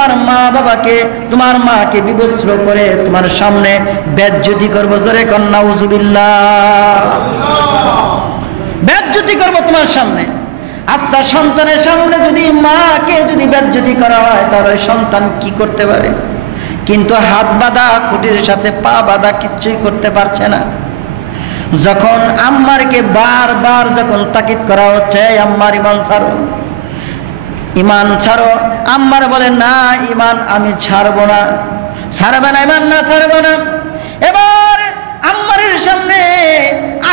তোমার মা বাবাকে, তোমার মাকে বিবস্ত্র করে তোমার সামনে বেজ্জতি করব। জোরে কর নাউজুবিল্লাহ। বেজ্জতি করব তোমার সামনে। আচ্ছা, সন্তানের সামনে যদি মাকে যদি বেজ্জতি করা হয় তাহলে সন্তান কি করতে পারে? কিন্তু হাত বাঁধা, খুঁটির সাথে পা বাঁধা, কিচ্ছুই করতে পারছে না। যখন আম্মারকে বারবার যখন তাকিদ করা হচ্ছে, আম্মার ইমান ছাড়ো, ইমান ছাড়ো, আম্মার বলে না ইমান আমি ছাড়বো না। ছাড়বে না ইমান? না ছাড়বো না। এবার আম্মারের সামনে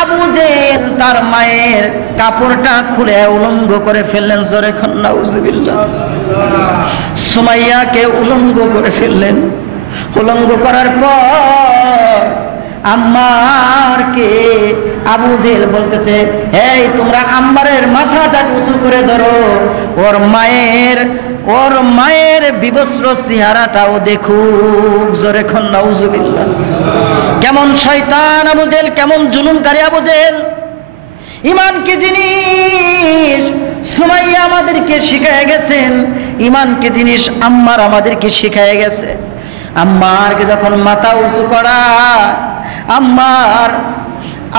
আবু জেহেল তার মায়ের কাপড়টা খুলে উলঙ্গ করে ফেললেন। জোরে কর নাউজুবিল্লাহ। সুমাইয়াকে উলঙ্গ করে ফেললেন। উলঙ্গ করার পর আম্মারকে আবু জেহেল বলতেছে, এই তোমরা আম্মারের মাথাটা উঁচু করে ধরো, ওর মায়ের বিবস্ত্র চেহারাটাও দেখুক। জোরে কর নাউজুবিল্লাহ। কেমন শয়তান আবু জেহেল, কেমন জুলুমকারী আবু জেহেল। ইমান কি জিনিস সুমাইয়া আমাদেরকে শিখায় গেছেন, ইমান কি জিনিস আম্মার আমাদেরকে শিখায় গেছে। আম্মারকে যখন মাথা উঁচু করা, আম্মার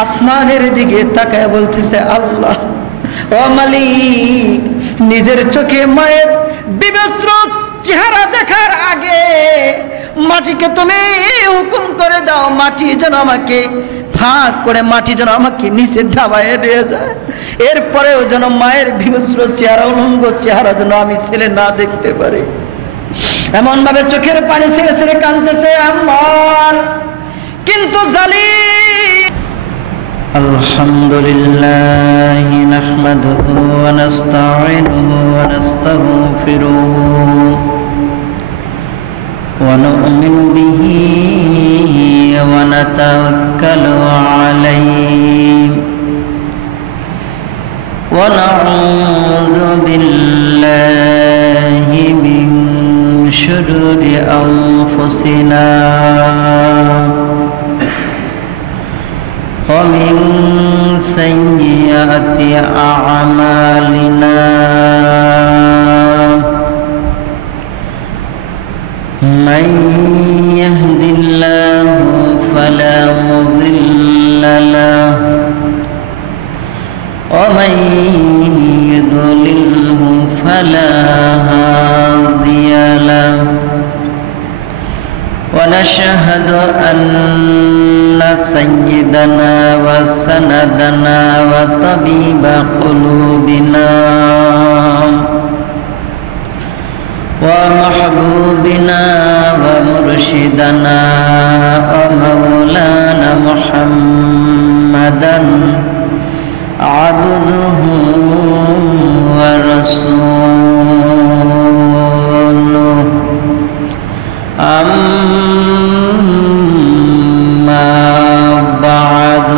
আসমানের দিকে তাকায় বলতেছে, আল্লাহ ও মালিক, নিজের চোখে মায়ের বিবস্ত্র চেহারা দেখার আগে মাটিকে তুমি হুকুম করে দাও, মাটি যেন আমাকে ফাঁক করে, মাটি যেন আমাকে নিচে ঢাবায় নিয়ে যায়। এরপরেও যেন মায়ের বিবস্ত্র চেহারা, উলঙ্গ চেহারা যেন আমি ছেলে না দেখতে পারি। এমন ভাবে চোখের পানি ছেড়ে ছেড়ে কাঁদতেছে আম্মার। কিন্তু জালিম। আলহামদুলিল্লাহ নাহমাদুহু ওয়া নাস্তাঈনুহু ওয়া নাস্তাগফিরুহু ওয়া নু'মিনু বিহি ওয়া নাতাওয়াক্কালু আলাইহি ওয়া নাউযু বিল্লাহি মিন শুরুরি আনফুসিনা ওয়া মিন সাইয়্যাতি আ'মালিনা। মান ইয়াহদিল্লাহু ফালা মুযিল্লা লাহু ওয়া মান ইউদ্লিলহু ফালা হাদিয়া লাহু। ونشهد أن سيدنا وسندنا وطبيب قلوبنا ومحبوبنا ومرشدنا ومولانا محمدا عبده ورسوله. أما بعد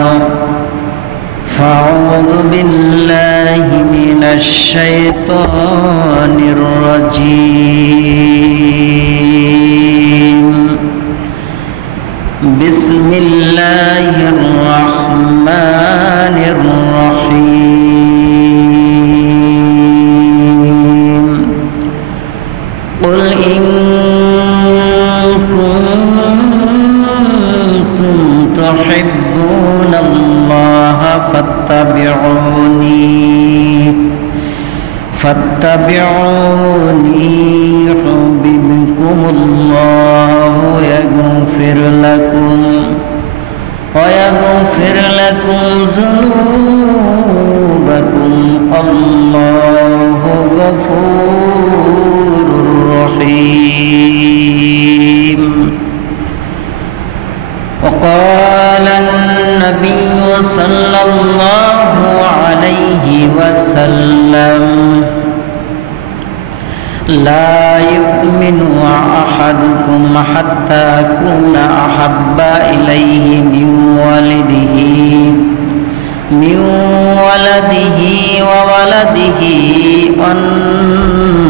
فأعوذ بالله من الشيطان الرجيم. بسم الله الرحمن الرحيم. قل إن تحبون الله فاتبعوني يحببكم الله ويغفر لكم ذنوبكم. الله غفور رحيم. وقال النبي صلى الله عليه وسلم لا يؤمن أحدكم حتى أكون أحب إليه من ولده وولده والناس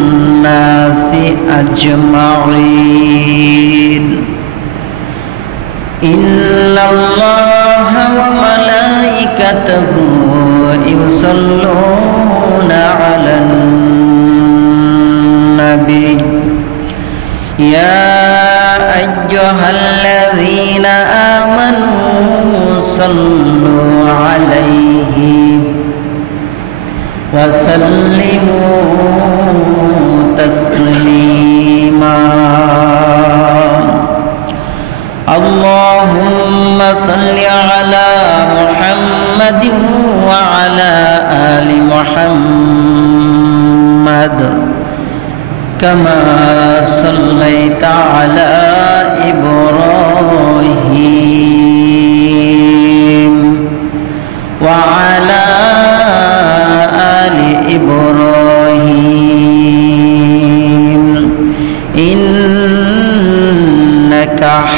أجمعين. إن الله وملائكته يصلون على النبي আইয়ুহাল্লাযীনা আমানু সাল্লু আলাইহি ওয়া সাল্লিমু তাসলিমা আল্লাহুম্মা সাল্লি আলা মুহাম্মাদিন ওয়া আলা আলি মুহাম্মাদ কামা সাল্লাইতা আলা ইব্রাহিম ওয়া আলা আলি ইব্রাহিম ইন্নাকা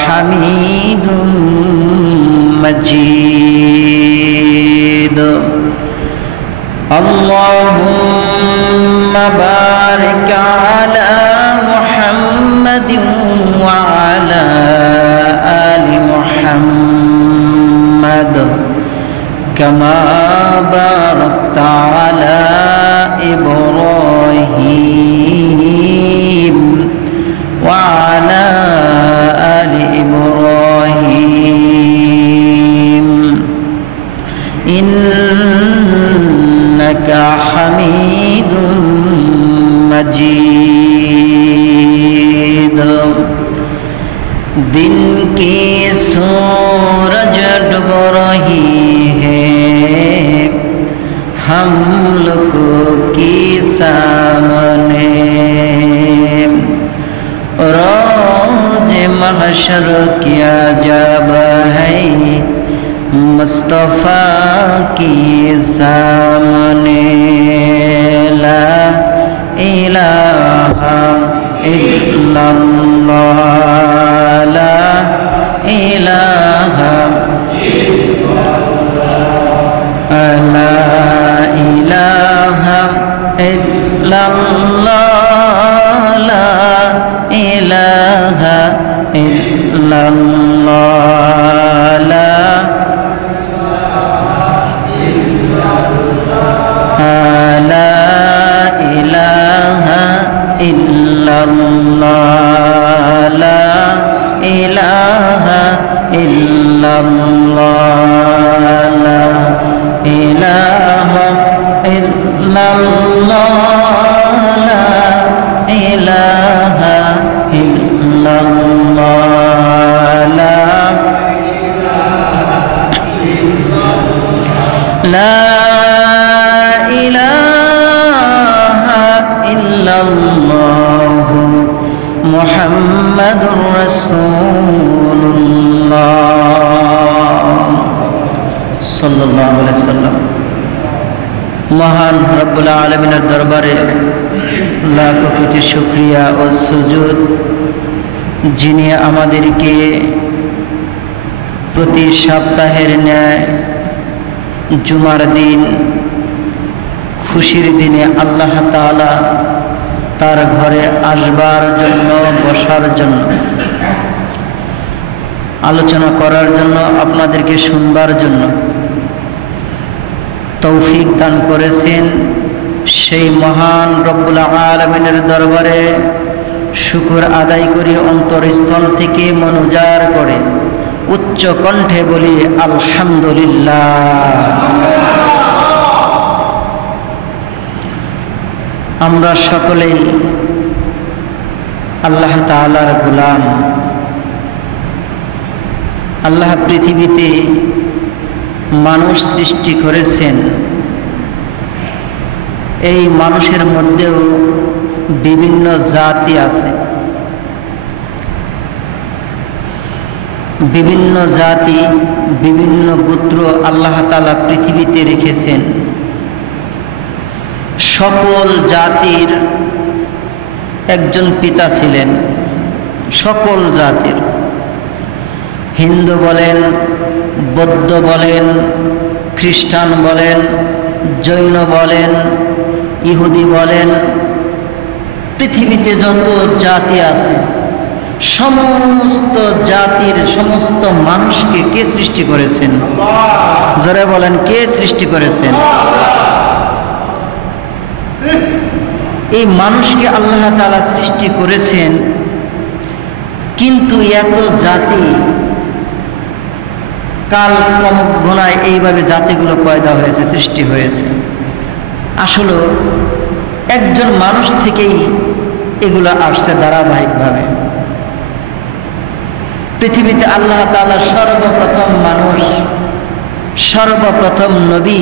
হামিদুম মাজিদ আল্লাহুম্মা বারিক আলা মুহাম্মাদিন ওয়া আলা আলি মুহাম্মাদ কামা বারাকতা আলা ইব্রাহিম ওয়া আলা আলি ইব্রাহিম ইন্নাকা হামিদুম मजीद दिन की सूरज डूब रही है हम लोगों की सामने रोज़ महशर किया जब है मुस्तफ़ा की सामने ला इलाहा इल्लल्लाह ला इलाहा ला इलाहा इल्लल्लाह ला इलाहा इल्लल्लाह ला মুহাম্মাদুর রাসূলুল্লাহ সাল্লাল্লাহু আলাইহি ওয়াসাল্লাম। মহান রব্বুল আলামিনের দরবারে লাখ কোটি শুকরিয়া ও সুজুদ, যিনি আমাদেরকে প্রতি সপ্তাহের ন্যায় জুমার দিন, খুশির দিনে আল্লাহ তাআলা তার ঘরে আসবার জন্য, বসার জন্য, আলোচনা করার জন্য, আপনাদেরকে শুনবার জন্য তৌফিক দান করেছেন। সেই মহান রব্বুল আলামিনের দরবারে শুকর আদায় করি, অন্তরস্থল থেকে মন উজাড় করে উচ্চ কণ্ঠে বলি আলহামদুলিল্লাহ। আমরা সকলেই আল্লাহ তাআলার গোলাম। আল্লাহ পৃথিবীতে মানুষ সৃষ্টি করেছেন। এই মানুষের মধ্যেও বিভিন্ন জাতি আছে, বিভিন্ন জাতি, বিভিন্ন গোত্র আল্লাহ তাআলা পৃথিবীতে রেখেছেন। সকল জাতির একজন পিতা ছিলেন, সকল জাতির। হিন্দু বলেন, বৌদ্ধ বলেন, খ্রিস্টান বলেন, জৈন বলেন, ইহুদি বলেন, পৃথিবীতে যত জাতি আছে সমস্ত জাতির সমস্ত মানুষকে কে সৃষ্টি করেছেন? জোরে বলেন, কে সৃষ্টি করেছেন? এই মানুষকে আল্লাহ তাআলা সৃষ্টি করেছেন কিন্তু এত জাতি কাল ক্রমঘনায় এইভাবে জাতিগুলো পয়দা হয়েছে, সৃষ্টি হয়েছে। আসলে একজন মানুষ থেকেই এগুলো আসছে ধারাবাহিকভাবে। পৃথিবীতে আল্লাহ তাআলা সর্বপ্রথম মানুষ, সর্বপ্রথম নবী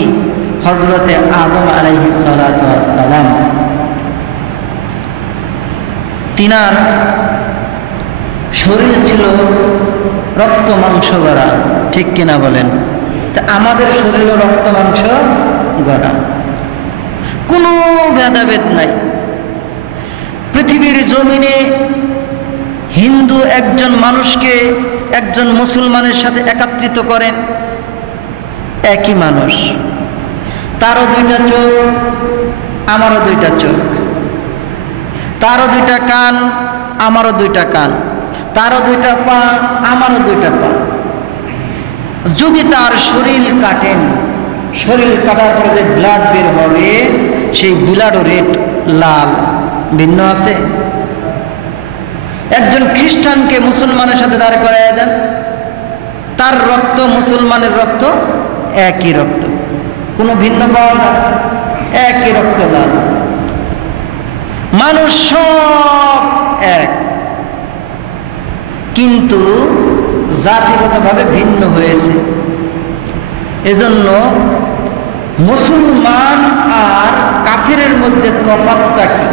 হযরতে আদম আলাইহিস সালাতু ওয়াস সালাম। তিনার শরীর ছিল রক্ত মাংস গড়া, ঠিক কিনা বলেন? তা আমাদের শরীরও রক্ত মাংস গড়া, কোনো ভেদাভেদ নাই। পৃথিবীর জমিনে হিন্দু একজন মানুষকে একজন মুসলমানের সাথে একত্রিত করেন, একই মানুষ, তারও দুইটা চোখ, আমারও দুইটা চোখ, তারও দুইটা কান, আমারও দুইটা কান, তারও দুইটা পা, আমারও দুইটা পা। যদি তার শরীর কাটেন, শরীর কাটার পরে যে ব্লাড বের হবে, সেই ব্লাডও রেড, লাল, ভিন্ন আছে? একজন খ্রিস্টানকে মুসলমানের সাথে দাঁড় করাইয়া দেন, তার রক্ত মুসলমানের রক্ত, একই রক্ত, কোনো ভিন্ন পাওয়া না, একই রক্ত লাল। মানুষ সব এক, কিন্তু জাতিগতভাবে ভিন্ন হয়েছে। এজন্য মুসলমান আর কাফিরের মধ্যে তফাৎটা কি?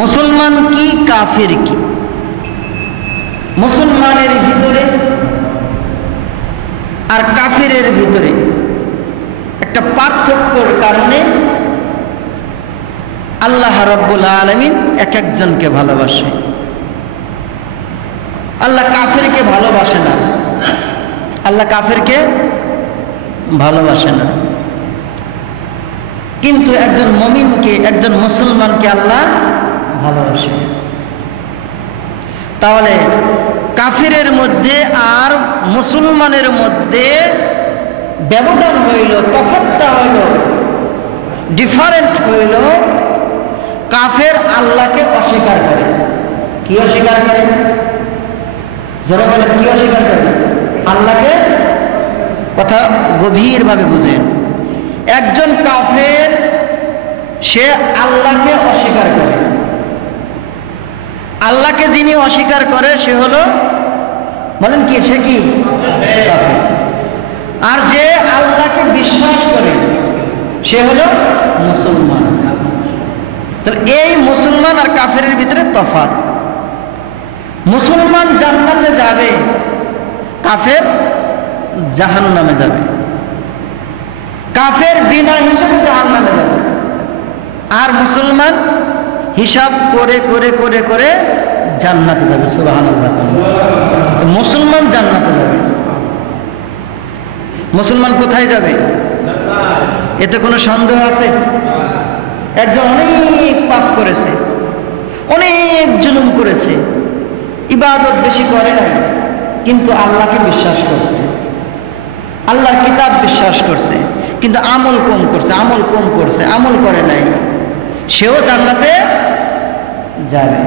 মুসলমান কি, কাফির কি? মুসলমানের ভিতরে আর কাফিরের ভিতরে একটা পার্থক্যর কারণে আল্লাহ রাব্বুল আলামিন এক একজনকে ভালোবাসে। আল্লাহ কাফিরকে ভালোবাসে না, আল্লাহ কাফিরকে ভালোবাসে না, কিন্তু একজন মুমিনকে, একজন মুসলমানকে আল্লাহ ভালোবাসে। তাহলে কাফিরের মধ্যে আর মুসলমানের মধ্যে ব্যবধান হইল, তফাৎটা হইল, ডিফারেন্ট হইল। কাফের আল্লাহকে অস্বীকার করে। কি অস্বীকার করে? যারা বলে কি অস্বীকার করে? আল্লাহকে। কথা গভীরভাবে বুঝেন। একজন কাফের সে আল্লাহকে অস্বীকার করে। আল্লাহকে যিনি অস্বীকার করে সে হলো, বলেন কি, সে কি? কাফের। আর যে আল্লাহকে বিশ্বাস করে সে হলো মুসলমান। তাহলে এই মুসলমান আর কাফেরের ভিতরে তফাৎ। মুসলমান জান্নাতে যাবে, কাফের জাহান্নামে যাবে। কাফের বিনা হিসাবে জাহান্নামে যাবে, আর মুসলমান হিসাব করে করে করে করে জান্নাতে যাবে। সুবহানাল্লাহ। মুসলমান জান্নাতে যাবে। মুসলমান কোথায় যাবে? এতে কোনো সন্দেহ আছে? একজন অনেক পাপ করেছে, অনেক জুলুম করেছে, ইবাদত বেশি করে নাই, কিন্তু আল্লাহকে বিশ্বাস করছে, আল্লাহর কিতাব বিশ্বাস করছে, কিন্তু আমল কম করছে, আমল কম করছে, আমল করে নাই, সেও জান্নাতে যাবে।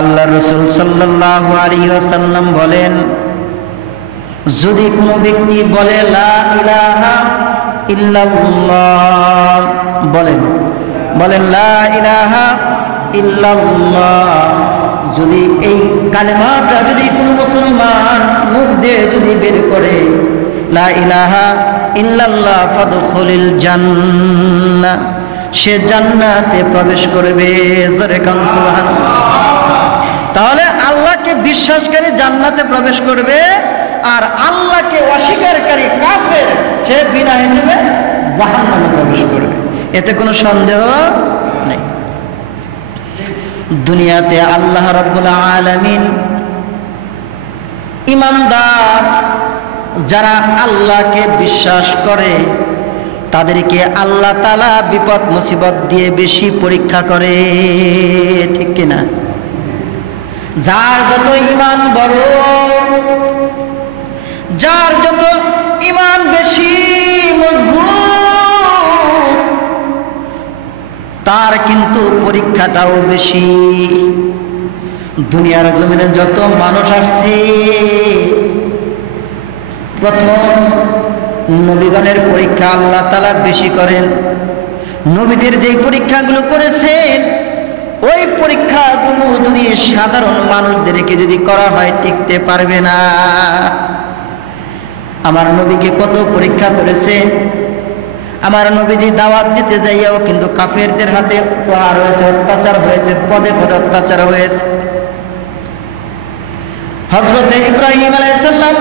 আল্লাহ রাসূল সাল্লাল্লাহু আলাইহি ওয়াসাল্লাম বলেন, যদি কোনো ব্যক্তি বলে লা ইলাহা ইল্লাল্লাহ, বলেন লা ইলাহা ইল্লাল্লাহ, যদি এই কালেমাটা যদি কোনো মুসলমান মুখ দিয়ে যদি বের করে, লা ইলাহা ইল্লাল্লাহ ফাদখুলিল জান্নাহ, সে জান্নাতে প্রবেশ করবে। জোরে কান সুবহানাল্লাহ। তাহলে আল্লাহকে বিশ্বাসকারী জান্নাতে প্রবেশ করবে, আর আল্লাহকে অস্বীকারী কাফের সে বিনা হিসেবে জাহান্নামে প্রবেশ করবে। এতে কোনো সন্দেহ নেই। দুনিয়াতে আল্লাহ রাব্বুল আলামিন ঈমানদার যারা আল্লাহকে বিশ্বাস করে তাদেরকে আল্লাহ তাআলা বিপদ মুসিবত দিয়ে বেশি পরীক্ষা করে, ঠিক কিনা? যার যত ঈমান বড়, যার যত ঈমান বেশি মজবুত, তার কিন্তু পরীক্ষাটাও বেশি। দুনিয়ার জমিনে যত মানুষ আসছে প্রথম নবীগণের পরীক্ষা আল্লাহ তাআলা বেশি করেন। নবীদের যেই পরীক্ষাগুলো করেছেন ওই পরীক্ষাগুলো যদি সাধারণ মানুষদেরকে যদি করা হয় টিকতে পারবে না। আমার নবীকে কত পরীক্ষা করেছে। আমার নবীজি দাওয়াত দিতে যাইয়াও কিন্তু কাফেরদের হাতে প্রহার হয়েছে, অত্যাচার হয়েছে, পদে পদে অত্যাচার হয়েছে। হযরত ইব্রাহিম আলাইহিস সালাম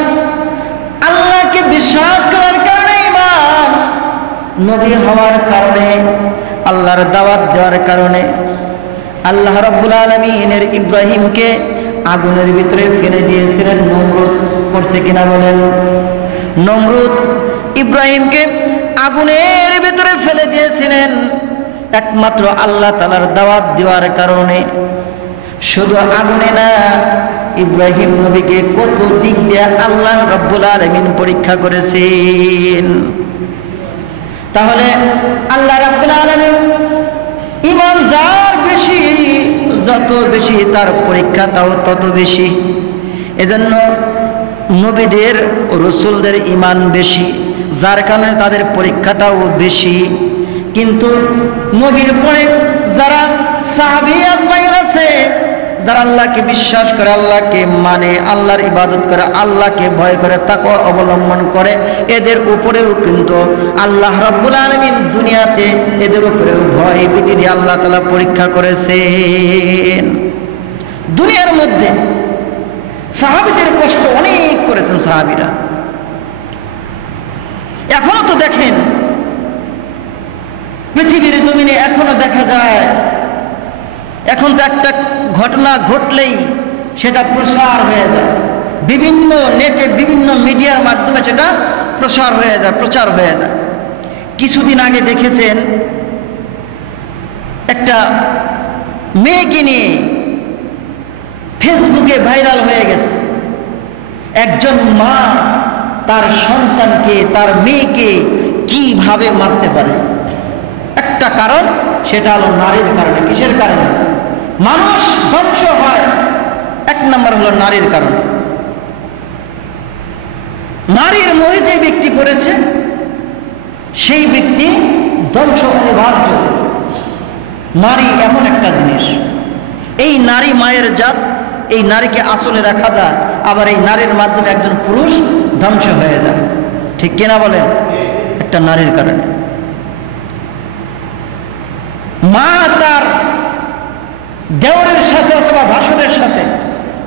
আল্লাহকে বিশ্বাস করার কারণে, ইমান নবী হওয়ার কারণে, আল্লাহর দাওয়াত দেওয়ার কারণে আল্লাহ রাব্বুল আলামিনের ইব্রাহিমকে আগুনের ভিতরে ফেলে দিয়েছিলেন। নমরুদ করছে কিনা বলেন? নমরুদ ইব্রাহিমকে আগুনের ভিতরে ফেলে দিয়েছিলেন একমাত্র আল্লাহ তাআলার দাওয়াত দেওয়ার কারণে। শুধু আগুনে না, ইব্রাহিম নবীকে কত দিক দিয়ে আল্লাহ রাব্বুল আলামিন পরীক্ষা করেছেন। তাহলে আল্লাহ রাব্বুল আলামিন ঈমান যার বেশি, যত বেশি তার পরীক্ষাটাও তত বেশি। এজন্য নবীদের রাসূলদের ঈমান বেশি, যার কারণে তাদের পরীক্ষাটাও বেশি। কিন্তু নবীর পরে যারা সাহাবী আজমাইন আছে, যারা আল্লাহকে বিশ্বাস করে, আল্লাহকে মানে, আল্লাহর ইবাদত করে, আল্লাহকে ভয় করে, তাকওয়া অবলম্বন করে, এদের উপরেও কিন্তু আল্লাহ রাব্বুল আলামিন দুনিয়াতে এদের উপরেও ভয় ভীতি দিয়ে আল্লাহ তাআলা পরীক্ষা করেছেন। দুনিয়ার মধ্যে সাহাবীদের কষ্ট অনেক করেছেন সাহাবীরা। এখনো তো দেখেন পৃথিবীর জমিনে এখনো দেখা যায়, এখন তো একটা ঘটনা ঘটলেই সেটা প্রসার হয়ে যায়, বিভিন্ন নেটে বিভিন্ন মিডিয়ার মাধ্যমে সেটা প্রসার হয়ে যায়, প্রচার হয়ে যায়। কিছুদিন আগে দেখেছেন একটা মেয়েকে নিয়ে ফেসবুকে ভাইরাল হয়ে গেছে। একজন মা তার সন্তানকে, তার মেয়েকে কিভাবে মারতে পারে। একটা কারণ, সেটা হলো নারীর কারণে। কিসের কারণে মানুষ ধ্বংস হয়? এক নম্বর হলো নারীর কারণে। নারীর মোহে যে ব্যক্তি পড়েছে সেই ব্যক্তি ধ্বংস অনিবার্য। নারী এমন একটা জিনিস, এই নারী মায়ের জাত, এই নারীকে আসলে রাখা যায়, আবার এই নারীর মাধ্যমে একজন পুরুষ ধ্বংস হয়ে যায়। ঠিক কিনা বলেন? একটা নারীর কারণে। মা তার দেওরের সাথে অথবা ভাসুরের সাথে,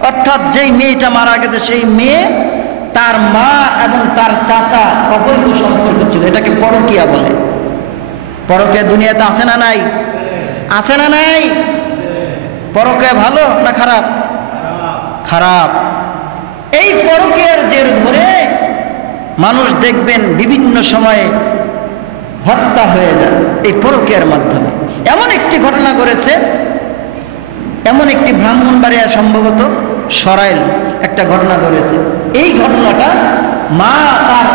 অর্থাৎ যেই মেয়েটা মারা গেছে সেই মেয়ে তার মা এবং তার চাচা অবৈধ সম্পর্ক ছিল, এটাকে পরকীয়া বলে। পরকীয়া দুনিয়াতে আছে না নাই? আছে না নাই? পরকীয়া ভালো না খারাপ? খারাপ। এই পরকীয়ার জের ধরে মানুষ দেখবেন বিভিন্ন সময়ে হত্যা হয়ে যায় এই পরকীয়ার মাধ্যমে। এমন একটি ঘটনা করেছে, এমন একটি ব্রাহ্মণবাড়িয়া সম্ভবত সরাইল একটা ঘটনা করেছে। এই ঘটনাটা মা তার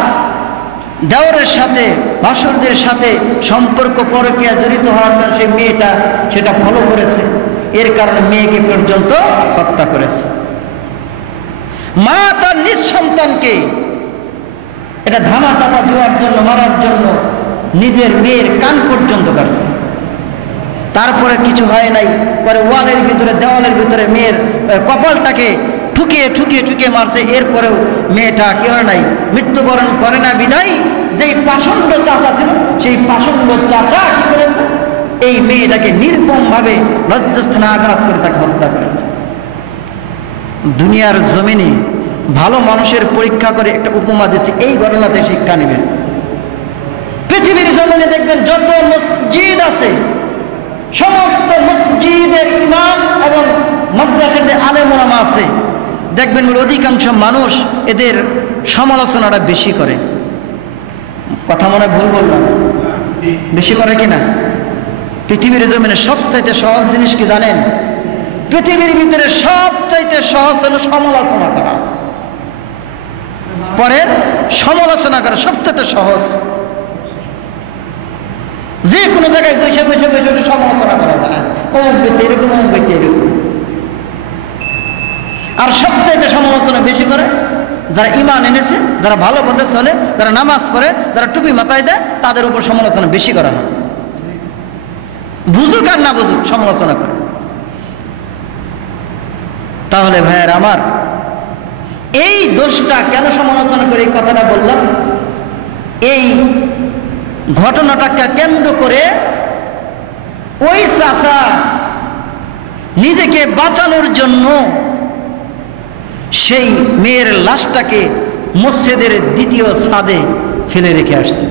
দেওরের সাথে, ভাসুরদের সাথে সম্পর্ক পরকীয়া জড়িত হওয়ার জন্য সেই মেয়েটা সেটা ফলো করেছে, এর কারণে মেয়েকে পর্যন্ত হত্যা করেছে। মা তার নিজ সন্তানকে এটা ধামা চাপা দেওয়ার জন্য, মারার জন্য নিজের মেয়ের কান পর্যন্ত কাটছে। তারপরে কিছু হয় নাই, পরে ওয়ালের ভিতরে, দেওয়ালের ভিতরে মেয়ের কপালটাকে ঠুকিয়ে ঠুকিয়ে ঠুকিয়ে মারছে। এরপরেও মেয়েটা কি হয় নাই, মৃত্যুবরণ করে না বিদায় যেই পাষণ্ড চাচা ছিল, সেই পাষণ্ড চাচা কি করেছে, এই মেয়েটাকে নির্মম ভাবে লজ্জাস্থানে আঘাত করে তাকে হত্যা করেছে। দুনিয়ার জমিনে ভালো মানুষের পরীক্ষা করে একটা উপমা দিচ্ছে, এই ঘটনাতে শিক্ষা নেবেন। পৃথিবীর জমিনে দেখবেন যত মসজিদ আছে, সমস্ত মসজিদের ইমাম এবং মাদ্রাসার যে আলেম ওলামা আছে, দেখবেন অধিকাংশ মানুষ এদের সমালোচনাটা বেশি করে। কথা মনে ভুল বললাম? বেশি করে কিনা? পৃথিবীর জমিনে সবচাইতে সহজ জিনিস কি জানেন? পৃথিবীর ভিতরে সবচাইতে সহজ হলো সমালোচনা করা। পরের সমালোচনা করা সবচাইতে সহজ। যে কোনো জায়গায় বসে বসে বসে সমালোচনা করা যায়, অমুক ব্যক্তি এরকম, অমুক ব্যক্তি এরকম। আর সবচেয়ে সমালোচনা বেশি করে যারা ঈমান এনেছে, যারা ভালো পথে চলে, যারা নামাজ পড়ে, যারা টুপি মাথায় দেয়, তাদের উপর সমালোচনা বেশি করা হয়। বুঝুক আর না বুঝুক সমালোচনা করে। তাহলে ভাইয়ের আমার, এই দোষটা কেন সমালোচনা করে এই কথাটা বললাম? এই ঘটনাটাকে কেন্দ্র করে ওই চাচা নিজেকে বাঁচানোর জন্য সেই মেয়ের লাশটাকে মসজিদের দ্বিতীয় ছাদে ফেলে রেখে আসছে।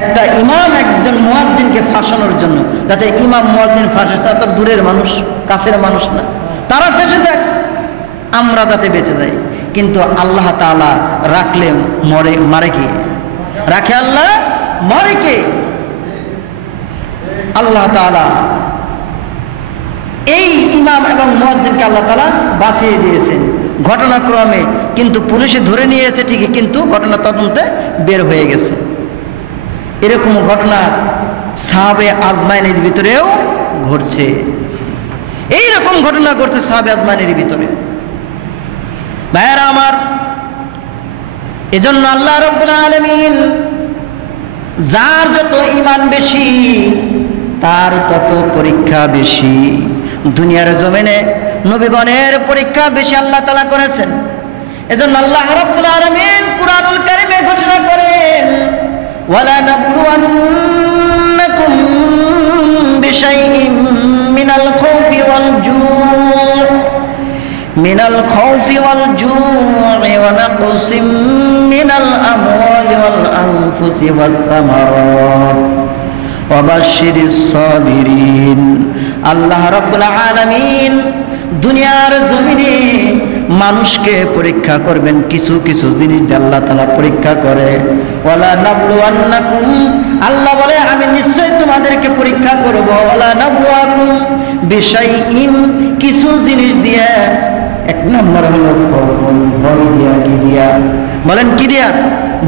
একটা ইমাম একজন মুয়াজ্জিনকে ফাঁসানোর জন্য, যাতে ইমাম মুয়াজ্জিন ফাঁসে, তারা তো দূরের মানুষ, কাছের মানুষ না, তারা ফেঁসে যাক, আমরা যাতে বেঁচে যাই। কিন্তু আল্লাহ তাআলা রাখলে মারে কে? রাখে আল্লাহ, মারে কে? আল্লাহ তাআলা এই ইমাম এবং মুয়াজ্জিনকে আল্লাহ তাআলা বাঁচিয়ে দিয়েছেন ঘটনাক্রমে। কিন্তু পুলিশে ধরে নিয়েছে ঠিকই, কিন্তু ঘটনা তদন্তে বের হয়ে গেছে। এরকম ঘটনা সাহাবে আজমাইনের ভিতরেও ঘটছে। এইরকম ঘটনা ঘটছে সাহাবে আজমাইনের ভিতরে। ভাইয়েরা আমার, এজন্য আল্লাহ রাব্বুল আলামিন যার যত ঈমান বেশি তার তত পরীক্ষা বেশি। দুনিয়ার জমিনে নবীগণের পরীক্ষা বেশি আল্লাহ তাআলা করেছেন। এজন্য আল্লাহ রাব্বুল আলামিন কুরআনুল কারীমে ঘোষণা করেন, ওয়ালা নাবলুওয়ান্নাকুম বিশাইইন মিনাল খাউফি ওয়াল জু' মিনাল খাউফি ওয়াল জু'i ওয়া নাকসিম মিনাল আমওয়ালি ওয়াল আনফুসি ওয়াত থামারাত ওয়া বাশশিরিস সাবিরিন। আল্লাহ রাব্বুল আলামিন দুনিয়ার জমিনে মানুষকে পরীক্ষা করবেন, কিছু কিছু জিনিস দিয়ে আল্লাহ তাআলা পরীক্ষা করে। ওয়ালা নাবলুওয়ান্নাকুম, আল্লাহ বলে আমি নিশ্চয় তোমাদেরকে পরীক্ষা করব। ওয়ালা নাবলুয়াকুম বিশাইইন, কিছু জিনিস দিয়ে। এক নম্বর হলো ভয় দিয়া। কি দিয়া? বলেন কি দিয়া?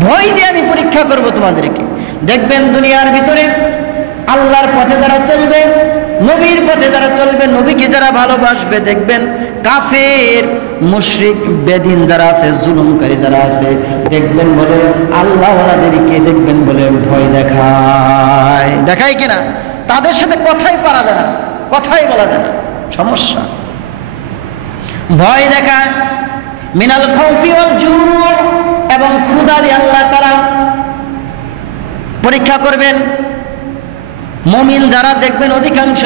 ভয় দিয়ে আমি পরীক্ষা করব তোমাদেরকে। দেখবেন দুনিয়ার ভিতরে আল্লাহর পথে যারা চলবে, নবীর পথে যারা চলবে, নবীকে যারা ভালোবাসবে, দেখবেন কাফের মুশরিক বেদিন যারা আছে, জুলুমকারী যারা আছে, দেখবেন বলে আল্লাহওয়ালাদেরকে দেখবেন বলে ভয় দেখায় কিনা? তাদের সাথে কথাই পারা যায় না, কথাই বলা যায় না, সমস্যা। ভয় দেখায় মিনাল খাউফি ওয়াল জু', এবং ক্ষুধা দিয়ে আল্লাহ তাআলা পরীক্ষা করবেন। মুমিন যারা দেখবেন অধিকাংশ,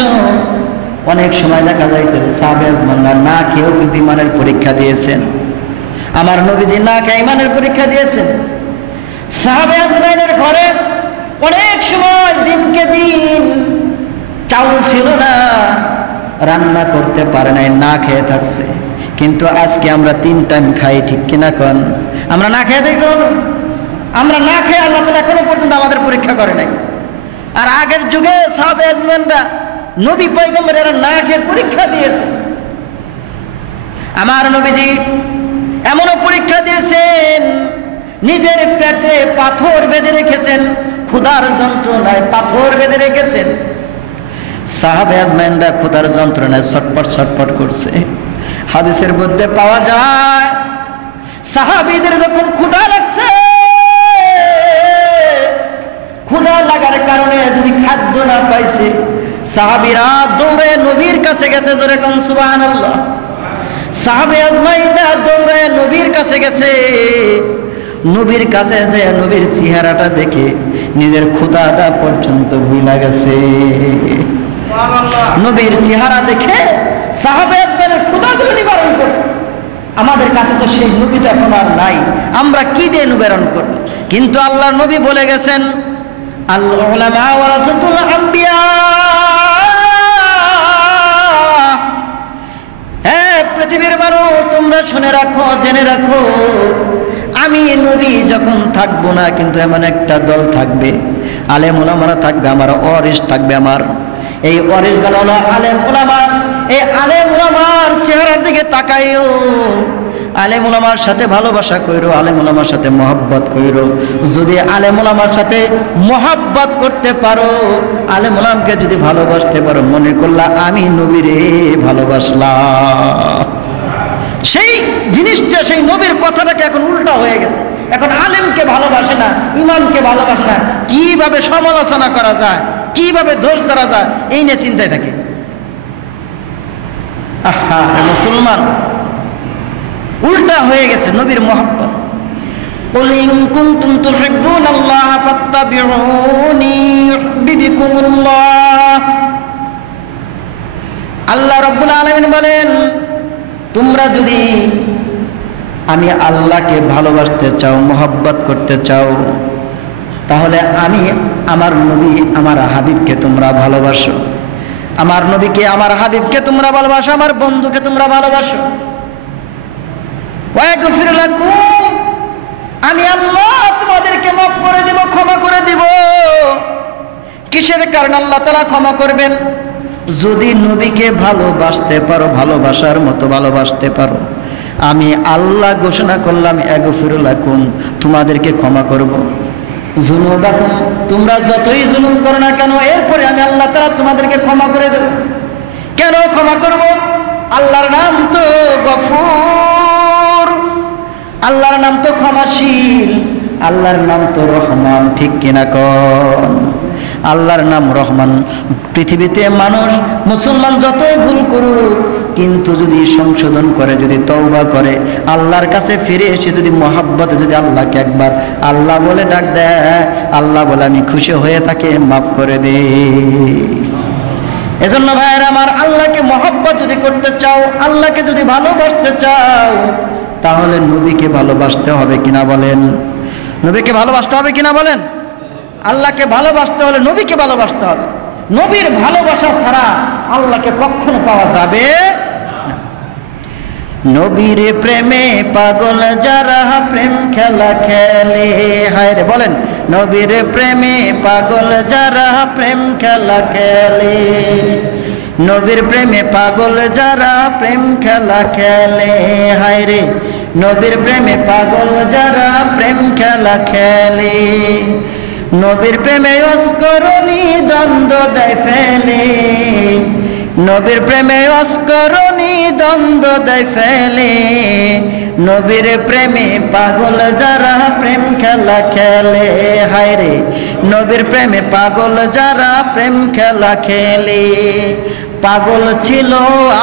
অনেক সময় দেখা যাইতে সাহাবে আজমানরা না খেয়েও কিন্তু ঈমানের পরীক্ষা দিয়েছেন। আমার নবীজি না খেয়ে ঈমানের পরীক্ষা দিয়েছেন। সাহাবে আজমানের ঘরে অনেক সময় দিনকে দিন চাউল ছিল না, রান্না করতে পারে নাই, না খেয়ে থাকছে। কিন্তু আজকে আমরা 3 টাইম খাই, ঠিক কিনা কোন? আমরা না খেয়ে দেখো, আমরা না খেয়ে আল্লাহ তাআলা এখনো পর্যন্ত আমাদের পরীক্ষা করে নাই। আর আগের যুগে সাহাবে আজমানরা নবী পয়গম্বর এরা না খেয়ে পরীক্ষা দিয়েছে। আমার নবীজি এমনও পরীক্ষা দিয়েছেন, নিজের পেটে পাথর বেঁধে রেখেছেন, ক্ষুধার যন্ত্রণায় পাথর বেঁধে রেখেছেন। সাহাবে আজমাইনরা ক্ষুধার যন্ত্রণায় ছটপট ছটপট করছে। হাদিসের মধ্যে পাওয়া যায়, সাহাবীদের যখন ক্ষুধা লাগছে, ক্ষুধা লাগার কারণে যদি খাদ্য না পাইছে, সাহাবীরা দৌড়ে নবীর কাছে গেছে। জোরে কোন সুবহানাল্লাহ। সাহাবে আজমাইনরা দৌড়ে নবীর কাছে গেছে। নবীর কাছে যে নবীর চেহারাটা দেখে নিজের ক্ষুধাটা পর্যন্ত ভুলে গেছে। নবীর চেহারা দেখে সাহাবে আজমাইনের ক্ষুধাগুলো নিবারণ করবে। আমাদের কাছে তো সেই নবীটা এখন আর নাই, আমরা কি দিয়ে নিবারণ করব? কিন্তু আল্লাহর নবী বলে গেছেন, আল উলামা ওয়ারাসাতুল আম্বিয়া, হ্যাঁ পৃথিবীর মানুষ তোমরা শুনে রাখো, জেনে রাখো, আমি নবী যখন থাকবো না, কিন্তু এমন একটা দল থাকবে, আলেম উলামারা থাকবে, আমার ওয়ারিস থাকবে। আমার এই ওয়ারিস হলো আলেম উলামা। এই আলেম উলামার চেহারার দিকে তাকাইও, আলেম ওলামার সাথে ভালোবাসা কইরো, আলেম ওলামার সাথে মহব্বত কইরো। যদি আলেম ওলামার সাথে মহব্বত করতে পারো, আলেম ওলামকে যদি ভালোবাসতে পারো, মনে করলা আমি নবীরে ভালোবাসলাম। সেই জিনিসটা, সেই নবীর কথাটাকে এখন উল্টা হয়ে গেছে। এখন আলেমকে ভালোবাসে না, ইমামকে ভালোবাসে না। কিভাবে সমালোচনা করা যায়, কিভাবে দোষ ধরা যায়, এই নিয়ে চিন্তায় থাকে। আহা, মুসলমান উল্টা হয়ে গেছে নবীর মহব্বত। قل إن كنتم تحبون الله فاتبعوني يحببكم الله। আল্লাহ রাব্বুল আলামিন বলেন, তোমরা যদি আমি আল্লাহকে ভালোবাসতে চাও, মহব্বত করতে চাও, তাহলে আমি আমার নবী আমার হাবিবকে তোমরা ভালোবাসো। আমার নবীকে আমার হাবিবকে তোমরা ভালোবাসো, আমার বন্ধুকে তোমরা ভালোবাসো। ওয়াগফির লাকুম, আমি আল্লাহ তোমাদেরকে মাফ করে দেব, ক্ষমা করে দিব। কিসের কারণে আল্লাহ তাআলা ক্ষমা করবেন? যদি নবীকে ভালোবাসতে পারো, ভালোবাসার মতো ভালোবাসতে পারো, আমি আল্লাহ ঘোষণা করলাম আগফির লাকুম, তোমাদেরকে ক্ষমা করব। যুনুবাকুম, তোমরা যতই জুলুম করো না কেন, এরপরে আমি আল্লাহ তাআলা তোমাদেরকে ক্ষমা করে দেব। কেন ক্ষমা করব? আল্লাহর নাম তো গফুর, আল্লাহর নাম তো ক্ষমাশীল, আল্লাহর নাম তো রহমান। ঠিক কিনা কোন? আল্লাহর নাম রহমান। পৃথিবীতে মানুষ মুসলমান যতই ভুল করুক, কিন্তু যদি সংশোধন করে, যদি তওবা করে, আল্লাহর কাছে ফিরে এসে যদি মহাব্বতে যদি আল্লাহকে একবার আল্লাহ বলে ডাক দেয়, আল্লাহ বলে আমি খুশি হয়ে তাকে মাফ করে দে। এজন্য ভাইয়েরা আমার, আল্লাহকে মহাব্বত যদি করতে চাও, আল্লাহকে যদি ভালোবাসতে চাও, তাহলে নবীকে ভালোবাসতে হবে কিনা বলেন? নবীকে ভালোবাসতে হবে কিনা বলেন? আল্লাহকে ভালোবাসতে হলে নবীকে ভালোবাসতে হবে। নবীর ভালোবাসা ছাড়া আল্লাহকে কখনো পাওয়া যাবে না। নবীর প্রেমে পাগল যারা প্রেম খেলা খেলে, হায় রে বলেন, নবীর প্রেমে পাগল যারা প্রেম খেলা খেলে, নবীর প্রেমে পাগল যারা প্রেম খেলা খেলে, হায় রে নবীর প্রেমে পাগল যারা প্রেম খেলা খেলে, নবীর প্রেমে অস্করণী দ্বন্দ্ব দেয় ফেলে, নবীর প্রেমে অস্করণী দ্বন্দ্ব দেয় ফেলে, নবীর প্রেমে পাগল যারা প্রেম খেলা খেলে, হায় রে নবীর প্রেমে পাগল যারা প্রেম খেলা খেলে। পাগল ছিল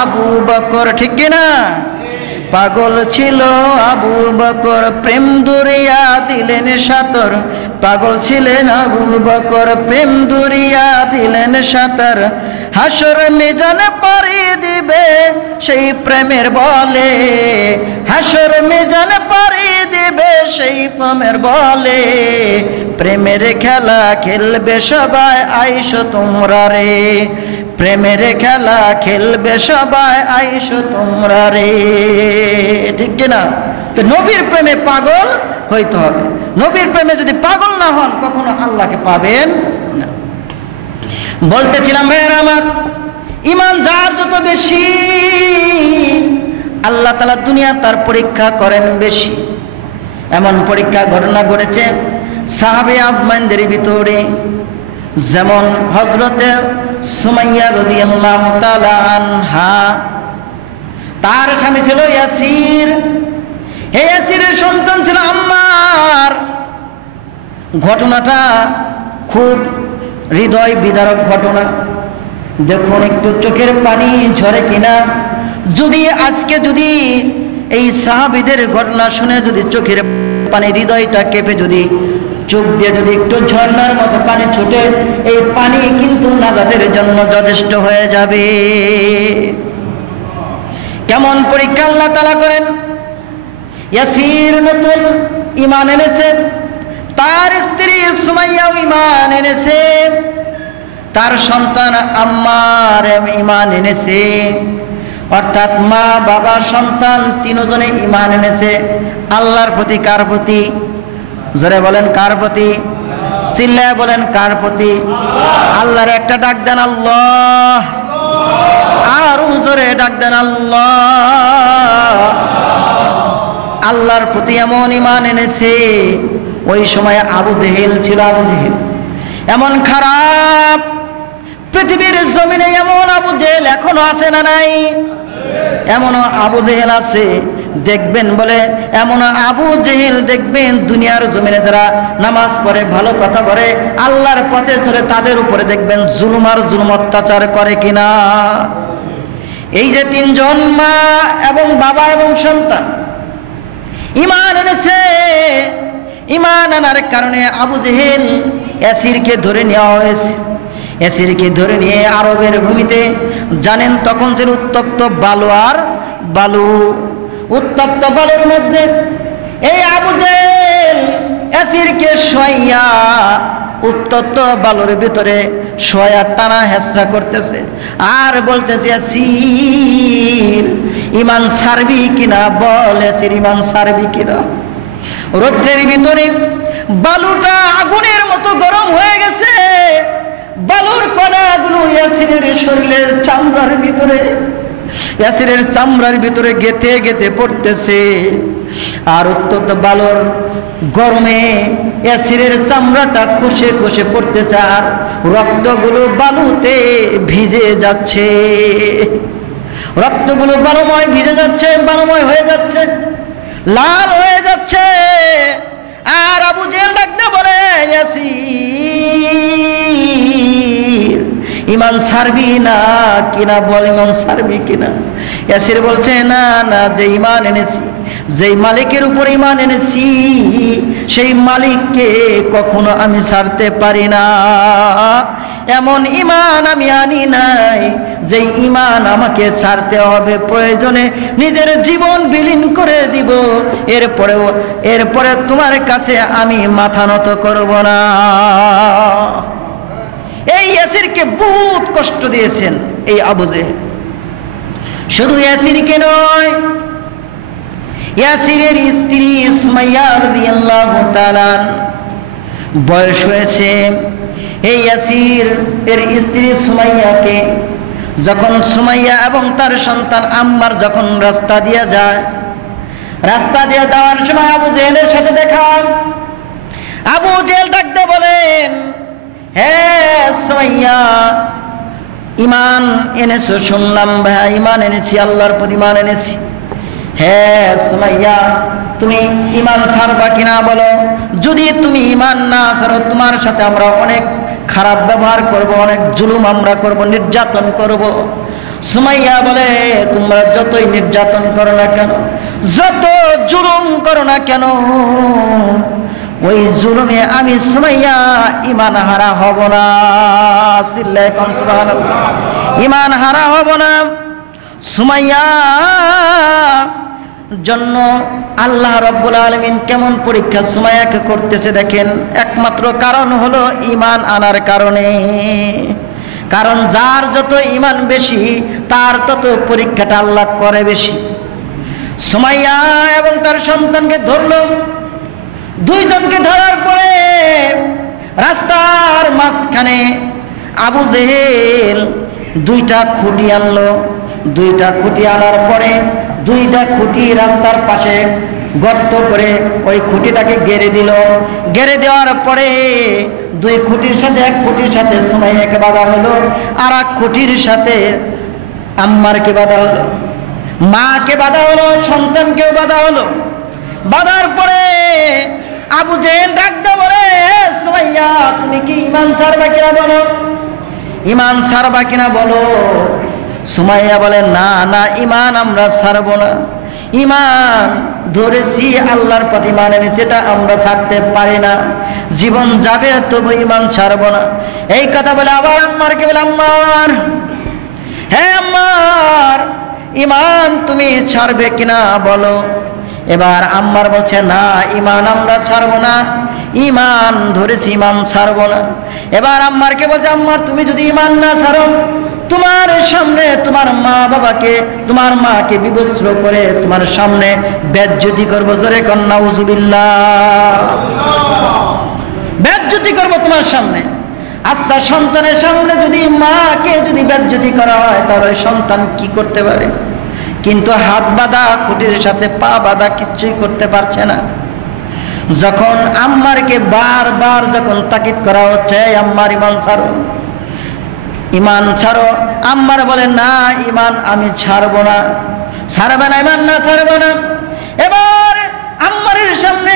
আবু বকর, ঠিক কিনা? পাগল ছিল আবু বকর, প্রেম দরিয়া দিলেন সাঁতর। পাগল ছিলেন আবু বকর, প্রেম দরিয়া দিলেন সাঁতর। হাসর মিজান পাড়ি দিবে সেই প্রেমের বলে, হাসর মিজান পাড়ি দিবে সেই প্রেমের বলে। প্রেমের খেলা খেলবে সবাই, আইসো তোমরা রে, প্রেমের খেলা খেলবে সবাই, আইসো তোমরা রে। ঠিক কিনা? তো নবীর প্রেমে পাগল হইতে হবে। নবীর প্রেমে যদি পাগল না হন, কখনো আল্লাহকে পাবেন না। বলতেছিলাম ভাইয়েরা আমার, ঈমান যার যত বেশি, আল্লাহ তাআলা দুনিয়া তার পরীক্ষা করেন বেশি। এমন পরীক্ষা ঘটনা ঘটেছে সাহাবে আজমাইনদের ভিতরে, যেমন হযরতে সুমাইয়া রাদিয়াল্লাহু তাআলা আনহা, তার স্বামী ছিল ইয়াসির, এই ইয়াসিরের সন্তান ছিল আম্মার। ঘটনাটা খুব হৃদয় বিদারক ঘটনা। দেখুন একটু চোখের পানি ঝরে কিনা। যদি আজকে যদি এই সাহাবীদের ঘটনা শুনে যদি চোখের পানি, হৃদয়টা কেঁপে যদি চোখ দিয়ে যদি একটু ঝর্ণার মতো পানি ছুটে, এই পানি কিন্তু নাজাতের জন্য যথেষ্ট হয়ে যাবে। কেমন পরীক্ষা আল্লাহ তাআলা করেন। ইয়াসির নতুন ঈমান এনেছে, তার স্ত্রী সুমাইয়াও ঈমান এনেছে, তার সন্তান আম্মার ঈমান এনেছে। অর্থাৎ মা বাবা সন্তান তিনজনে ঈমান এনেছে। আল্লাহর প্রতি, কার প্রতি? জোরে বলেন কার প্রতি? চিল্লায় বলেন কার প্রতি? আল্লাহর একটা ডাক দেন আল্লাহ, আর জোরে ডাক দেন আল্লাহ। আল্লাহর প্রতি এমন ঈমান এনেছে, ওই সময় আবু জেহেল ছিল। আবু জেহেল এমন খারাপ, পৃথিবীর জমিনে এমন আবু জেহেল এখনো আছে না নাই? এমন আবু জেহেল আছে, দেখবেন বলে এমন আবু জেহেল দেখবেন দুনিয়ার জমিনে যারা নামাজ পড়ে, ভালো কথা বলে, আল্লাহর পথে চলে, তাদের উপরে দেখবেন জুলুম আর জুলুম অত্যাচার করে কিনা। এই যে তিনজন মা এবং বাবা এবং সন্তান ঈমান এনেছে, ঈমান আনার কারণে আবু জেহেল ইয়াসিরকে ধরে নেওয়া হয়েছে। ইয়াসিরকে ধরে নিয়ে আরবের ভূমিতে, জানেন তখন ছিল উত্তপ্ত বালু আর বালু, উত্তপ্ত বালুর মধ্যে এই আবু জেহেল ইয়াসিরকে শোয়াইয়া উত্তপ্ত বালুর ভিতরে শোয়া টানা হেসরা করতেছে আর বলতেছে, ইয়াসির ঈমান ছাড়বি কিনা, বল ইয়াসির ঈমান ছাড়বি কিনা। রৌদ্রের ভিতরে বালুটা আগুনের মতো গরম হয়ে গেছে, বালুর কণাগুলো ইয়াসিরের শরীরের চামড়ার ভিতরে, ইয়াসিরের চামড়ার ভিতরে গেঁথে গেঁথে পড়তেছে। আর উত্তপ্ত বালুর গরমে ইয়াসিরের চামড়াটা খসে খসে পড়তেছে, আর রক্তগুলো বালুতে ভিজে যাচ্ছে, রক্তগুলো বালুময় ভিজে যাচ্ছে, বালুময় হয়ে যাচ্ছে, লাল হয়ে যাচ্ছে। আর আবু জেহেল ডাকতে বলে, ইয়াসির ঈমান ছাড়বি না কিনা, বল ঈমান ছাড়বি কিনা। ইয়াসির বলছে, না না, যে ঈমান এনেছি, যেই মালিকের উপর ঈমান এনেছি, সেই মালিককে কখনো আমি ছাড়তে পারি না। এমন ঈমান আমি আনি নাই যে ঈমান আমাকে ছাড়তে হবে, প্রয়োজনে নিজের জীবন বিলীন করে দিব, এরপরে তোমার কাছে আমি মাথা নত করব না। এই ইয়াসিরকে বহুত কষ্ট দিয়েছেন এই আবু জেহেল। শুধু ইয়াসিরকে নয়, ইয়াসিরের স্ত্রী সুমাইয়া রাদিয়াল্লাহু তাআলা বয়স হয়েছে। এই ইয়াসির এর স্ত্রী সুমাইয়াকে যখন সুমাইয়া এবং তার সন্তান আম্মার যখন রাস্তা দিয়ে যায়, রাস্তা দিয়ে যাওয়ার সময় আবু জেহেলের সাথে দেখা। আবু জেহেল ডাকতে বলেন, হ্যাঁ সুমাইয়া, ঈমান এনেছো শুনলাম, ভাই ঈমান এনেছি, আল্লাহর প্রতি ঈমান এনেছি। হ্যাঁ সুমাইয়া, তুমি ঈমান ছাড়বা কিনা বলো, যদি তুমি ঈমান না ছাড়ো তোমার সাথে আমরা অনেক খারাপ ব্যবহার করব, অনেক জুলুম আমরা করব, নির্যাতন করব। সুমাইয়া বলে, তোমরা যতই নির্যাতন করো না কেন, যত জুলুম করো না কেন, ওই জুলুমে আমি সুমাইয়া ঈমান হারা হব না। চিল্লায়ে কোন সুবহানাল্লাহ। ঈমান হারা হব না। সুমাইয়া জন্য আল্লাহ রাব্বুল আলামিন কেমন পরীক্ষা সুমাইয়াকে করতেছে দেখেন। একমাত্র কারণ হলো ঈমান আনার কারণে। কারণ যার যত ঈমান বেশি তার তত পরীক্ষাটা আল্লাহ করে বেশি। সুমাইয়া এবং তার সন্তানকে ধরলো। দুইজনকে ধরার পরে রাস্তার মাঝখানে আবু জেহেল দুইটা খুঁটি আনলো। দুইটা খুঁটি আনার পরে দুইটা খুঁটি রাস্তার পাশে গর্ত করে ওই খুঁটিটাকে গেড়ে দিল। গেড়ে দেওয়ার পরে দুই খুঁটির সাথে এক খুঁটির সাথে সুমাইয়াকে বাঁধা হলো, আর এক খুঁটির সাথে আম্মারকে বাঁধা হলো, মাকে বাঁধা হলো, সন্তানকেও বাঁধা হলো। বাঁধার পরে আবু জেহেল ডাকতে বলে, সুমাইয়া তুমি কি ঈমান ছাড়বা কিনা বলো, ঈমান ছাড়বা কিনা বলো। সুমাইয়া বলে, না না, ঈমান আমরা ছাড়বো না, ঈমান ধরেছি, আল্লাহর প্রতি ঈমান এনেছি, এটা আমরা ছাড়তে পারি না, জীবন যাবে তবু ঈমান ছাড়বো না। এই কথা বলে আবার আম্মারকে বলে, আম্মার, হ্যাঁ আম্মার, ঈমান তুমি ছাড়বে কিনা বলো। এবার আম্মার বলছে, না ঈমান আমরা ছাড়বো না, ঈমান ধরেছি, ঈমান ছাড়বো না। এবার আম্মারকে বলছে, আম্মার তুমি যদি ঈমান না ছাড়ো, তোমার সামনে তোমার মা বাবাকে, তোমার মাকে বিবস্ত্র করে তোমার সামনে বেজ্জতি করবো। জোরে কন নাউজুবিল্লাহ। বেজ্জতি করবো তোমার সামনে। আচ্ছা, সন্তানের সামনে যদি মাকে যদি বেজ্জতি করা হয় তাহলে সন্তান কি করতে পারে? কিন্তু হাত বাঁধা, খুঁটির সাথে পা বাঁধা, কিচ্ছুই করতে পারছে না। যখন আম্মারকে বারবার যখন তাকিদ করা হচ্ছে, আম্মার ঈমান ছাড়ো, ঈমান ছাড়ো, আম্মার বলে না ঈমান আমি ছাড়বো না। ছাড়বে না ঈমান? না ছাড়বো না। এবার আম্মারের সামনে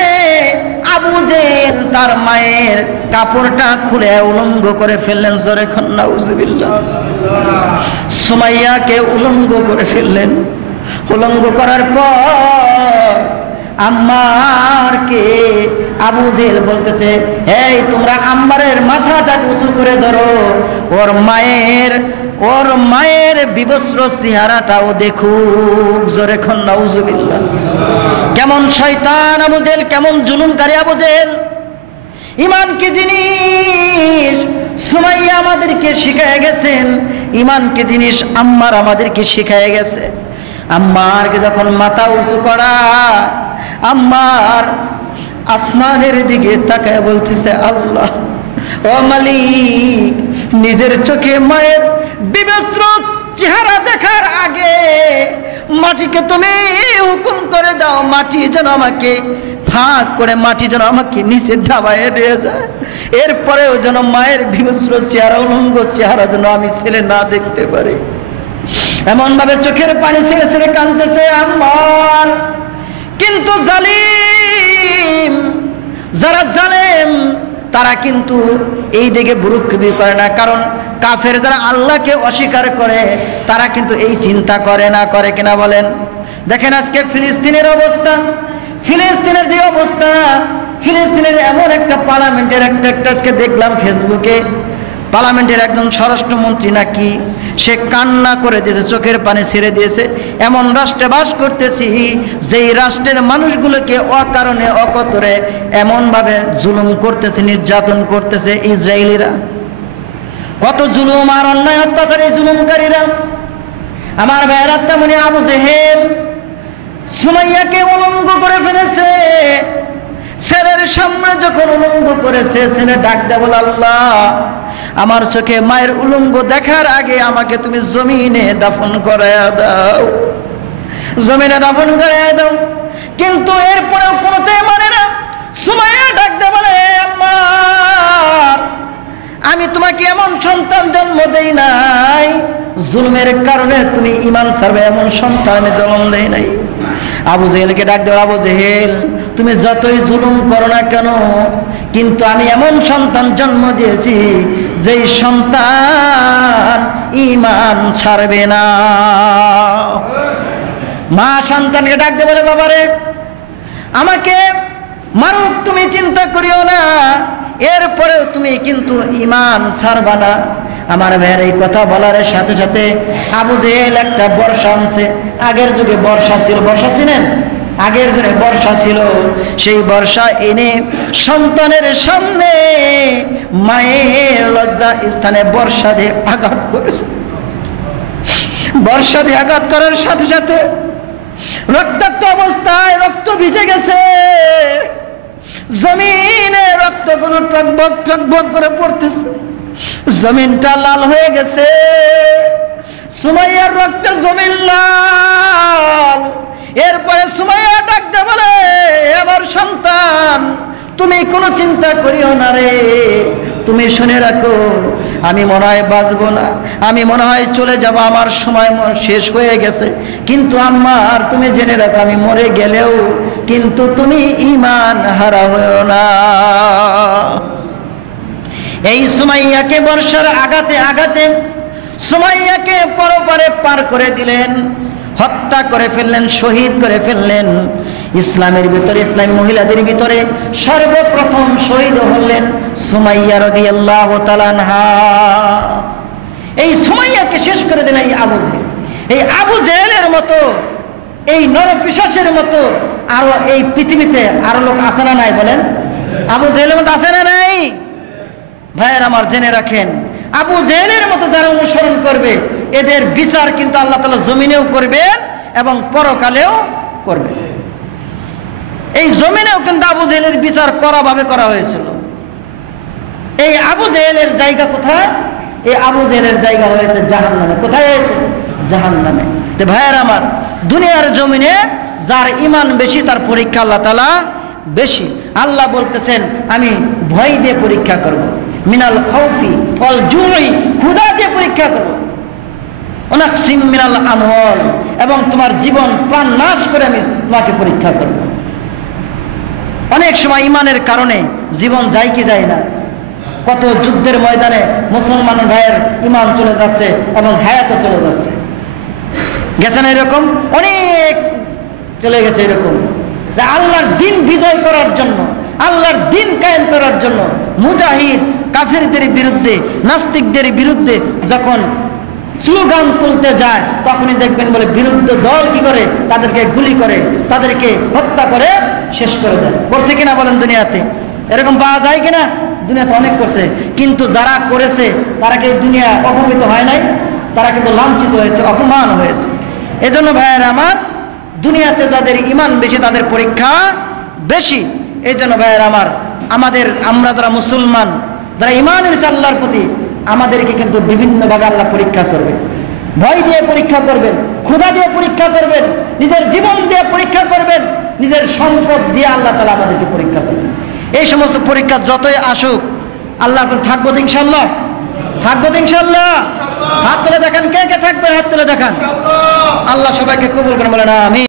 আবু জেহেল তার মায়ের কাপড়টা খুলে উলঙ্গ করে ফেললেন। জোরে খান নাউজুবিল্লাহ। সুমাইয়াকে উলঙ্গ করে ফেললেন। উলঙ্গ করার পর আম্মারকে আবু জেহেল বলতেছে, এই তোমরা আম্মারের মাথাটা উঁচু করে ধরো, ওর মায়ের বিবস্ত্র চেহারাটাও দেখুক। জোরে খান নাউজুবিল্লাহ। কেমন শয়তান আবু জেহেল, কেমন জুলুমকারী আবু জেহেল। ঈমান কি জিনিস সুমাইয়া আমাদেরকে শিখায় গেছেন, ঈমান কি জিনিস আম্মার আমাদেরকে শিখায় গেছে। আম্মারকে যখন মাথা উঁচু করা, আম্মার আসমানের দিকে তাকায় বলতেছে, আল্লাহ ও মালিক, নিজের চোখে মায়ের বিবস্ত্র চেহারা দেখার আগে মাটিকে তুমি হুকুম করে দাও, মাটি যেন আমাকে ফাঁক করে, মাটি যেন আমাকে নিচে ঢাবায় দিয়ে যায়। এরপরেও যেন মায়ের বিবস্ত্র চেহারা, উলঙ্গ চেহারা যেন আমি ছেলে না দেখতে পারি। এমন ভাবে চোখের পানি ছেড়ে ছেড়ে কাঁদতেছে আম্মার। কিন্তু জালিম, যারা জালেম তারা কিন্তু এই দিকে ভ্রুক্ষেপই করে না। কারণ কাফের যারা আল্লাহকে অস্বীকার করে তারা কিন্তু এই চিন্তা করে না। করে কিনা বলেন? দেখেন আজকে ফিলিস্তিনের অবস্থা, ফিলিস্তিনের যে অবস্থা, ফিলিস্তিনের এমন একটা পার্লামেন্টের একটা আজকে দেখলাম ফেসবুকে, পার্লামেন্টের একজন স্বরাষ্ট্রমন্ত্রী নাকি সে কান্না করে দিয়েছে, চোখের পানি ছেড়ে দিয়েছে। এমন রাষ্ট্রে বাস করতেছি যেই রাষ্ট্রের মানুষগুলোকে অকারণে অকতরে এমনভাবে জুলুম করতেছে, নির্যাতন করতেছে ইসরায়েলিরা। কত জুলুম আর অন্যায় অত্যাচার এই জুলুমকারীরা। আমার ভাইয়েরা, তেমনি আবু জেহেল সুমাইয়াকে উলঙ্গ করে ফেলেছে। ছেলের সামনে যখন উলঙ্গ করেছে, ছেলে ডাক দেয় বলে, আল্লাহ আমার চোখে মায়ের উলঙ্গ দেখার আগে আমাকে তুমি জমিনে দাফন করাইয়া দাও, জমিনে দাফন করাইয়া দাও। কিন্তু এরপরেও কোনোটাই মানে না। সুমাইয়া ডাক দেয় বলে, আম্মা আমি তোমাকে এমন সন্তান জন্ম দেই নাই, জুলুমের কারণে তুমি ঈমান ছাড়বে এমন সন্তান আমি জন্ম দেই নাই। আবু জেহেলকে ডাক দেয়, আবু জেহেল তুমি যতই জুলুম করো না কেন, কিন্তু আমি এমন সন্তান জন্ম দিয়েছি যেই সন্তান ঈমান ছাড়বে না। মা সন্তানকে ডাক দেয় বলে, বাবারে আমাকে মারুক তুমি চিন্তা করিও না, এরপরেও তুমি কিন্তু ঈমান ছাড়বা না। আমার ভাইয়ের এই কথা বলার সাথে সাথে আবু জেহেল একটা বর্ষা আনছে। আগের যুগে বর্ষা ছিল, বর্ষা ছিলেন, আগের যুগে বর্ষা ছিল। সেই বর্ষা এনে সন্তানের সামনে মায়ের লজ্জা স্থানে বর্ষা দিয়ে আঘাত করেছে। বর্ষা দিয়ে আঘাত করার সাথে সাথে রক্তাক্ত অবস্থায় রক্ত ভিজে গেছে, জমিনে রক্তগুলো টকবক টকবক করে পড়তেছে, জমিনটা লাল হয়ে গেছে। সুমাইয়ার রক্তে জমিন লাল। এরপরে সুমাইয়া ডাকতে বলে, আমার সন্তান তুমি কোনো চিন্তা করিও না রে, তুমি শুনে রাখো আমি মনে হয় বাঁচবো না, আমি মনে হয় চলে যাব, আমার সময় শেষ হয়ে গেছে। কিন্তু আম্মার তুমি জেনে রাখো আমি মরে গেলেও কিন্তু তুমি ঈমান হারা হয়েও না। এই সুমাইয়াকে বর্ষার আঘাতে আঘাতে সুমাইয়াকে পরপারে পার করে দিলেন, হত্যা করে ফেললেন, শহীদ করে ফেললেন। ইসলামের ভিতরে, ইসলামী মহিলাদের ভিতরে সর্বপ্রথম শহীদ হলেন সুমাইয়া রাদিয়াল্লাহু তাআলা আনহা। এই সুমাইয়াকে শেষ করে দিলেন এই আবু জেহেল। এই আবু জেহেলের মতো, এই নরপিশাচের মতো আরো এই পৃথিবীতে আরো লোক আছে না নাই বলেন? আবু জেহেলের মতো আছে না নাই? ভাইয়ের আমার জেনে রাখেন, আবু জেহেলের মতো যারা অনুসরণ করবে এদের বিচার কিন্তু আল্লাহ তাআলা জমিনেও করবেন এবং পরকালেও করবেন। এই জমিনেও কিন্তু আবু জেহেলের বিচার কড়াভাবে করা হয়েছিল। এই আবু জেহেলের জায়গা কোথায়? এই আবু জেহেলের জায়গা হয়েছে জাহান্নামে। কোথায়? জাহান্নামে। তো ভাইয়ের আমার, দুনিয়ার জমিনে যার ঈমান বেশি তার পরীক্ষা আল্লাহ তাআলা বেশি। আল্লাহ বলতেছেন আমি ভয় দিয়ে পরীক্ষা করব, মিনাল খাউফি ওয়াল জুই, ক্ষুধা দিয়ে পরীক্ষা করব, ওয়ানাকসিম মিনাল আমওয়াল, এবং তোমার জীবন প্রাণ নাশ করে আমি তোমাকে পরীক্ষা করব। অনেক সময় ঈমানের কারণে জীবন যায় কি যায় না। কত যুদ্ধের ময়দানে মুসলমান ভাইয়ের ঈমান চলে যাচ্ছে এবং হায়াতও চলে যাচ্ছে, গেছে না এরকম? অনেক চলে গেছে এরকম। আল্লাহর দিন বিজয় করার জন্য, আল্লাহর দিন কায়েম করার জন্য মুজাহিদ কাফেরদের বিরুদ্ধে, নাস্তিকদের বিরুদ্ধে যখন স্লোগান তুলতে যায়, তখনই দেখবেন বলে বিরুদ্ধ দল কি করে, তাদেরকে গুলি করে, তাদেরকে হত্যা করে শেষ করে দেয়। করছে কিনা বলেন দুনিয়াতে? এরকম পাওয়া যায় কিনা? দুনিয়াতে অনেক করছে। কিন্তু যারা করেছে তারা কি দুনিয়া অপমানিত হয় নাই? তারা কিন্তু লাঞ্ছিত হয়েছে, অপমান হয়েছে। এজন্য ভাইয়েরা আমার, দুনিয়াতে যাদের ঈমান বেশি তাদের পরীক্ষা বেশি। এই জন্য ভাইয়েরা আমার, আমরা যারা মুসলমান, যারা ঈমান এনেছে আল্লাহর প্রতি, আমাদেরকে কিন্তু বিভিন্নভাবে আল্লাহ পরীক্ষা করবে। ভয় দিয়ে পরীক্ষা করবেন, ক্ষুধা দিয়ে পরীক্ষা করবেন, নিজের জীবন দিয়ে পরীক্ষা করবেন, নিজের সম্পদ দিয়ে আল্লাহ তাআলা আমাদেরকে পরীক্ষা করবেন। এই সমস্ত পরীক্ষা যতই আসুক, আল্লাহ থাকবো তো ইনশাআল্লাহ, থাকবো তো ইনশাআল্লাহ। হাত তুলে দেখান, কে কে থাকবে? হাত তুলে দেখান। আল্লাহ সবাইকে কবুল করেন, বলেন আমিন।